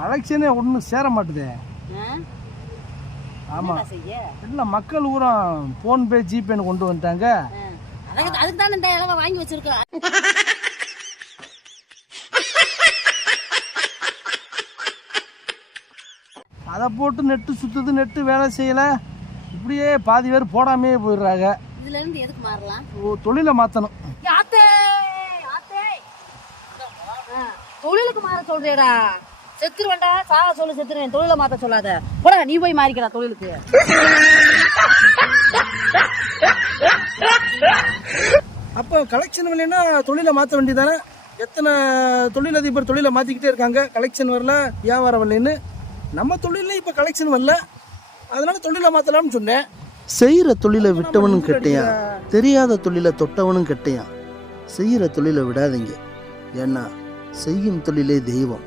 கலெக்ஷனே ஒன்றும் சேர மாட்டுதே. ஆமாம், இல்லை மக்கள் ஊரா ஃபோன்பே ஜிபேன்னு கொண்டு வந்துட்டாங்க. அதுக்கு தான் இந்த இலவை வாங்கி வச்சிருக்கேன். அதை போட்டு நெட்டு சுற்றுது, நெட்டு வேலை செய்யலை, இப்படியே பாதி பேர் போடாமே போயிடுறாங்க. இதுல இருந்து எதுக்கு மாறலாம்? தொழிலை மாற்றணும். தொழிலுக்கு மாற சொல்றேடா, செத்துருவேன்டா. சாக சொல்லு, செத்துருவேன். தொழிலை மாற்ற சொல்லாத. போடா, நீ போய் மாறிக்கிறா தொழிலுக்கு. அப்போ கலெக்ஷன் வரலைன்னா தொழிலை மாற்ற வேண்டியதானே? எத்தனை தொழிலதிபர் தொழிலை மாற்றிக்கிட்டே இருக்காங்க. கலெக்ஷன் வரல, வியாபாரம் வரலன்னு. நம்ம தொழில இப்போ கலெக்ஷன் வரல, அதனால தொழிலை மாற்றலாம்னு சொன்னேன். செய்கிற தொழிலை விட்டவனும் கெட்டையான், தெரியாத தொழிலை தொட்டவனும் கெட்டையான். செய்கிற தொழிலை விடாதீங்க, ஏன்னா செய்யும் தொழிலே தெய்வம்.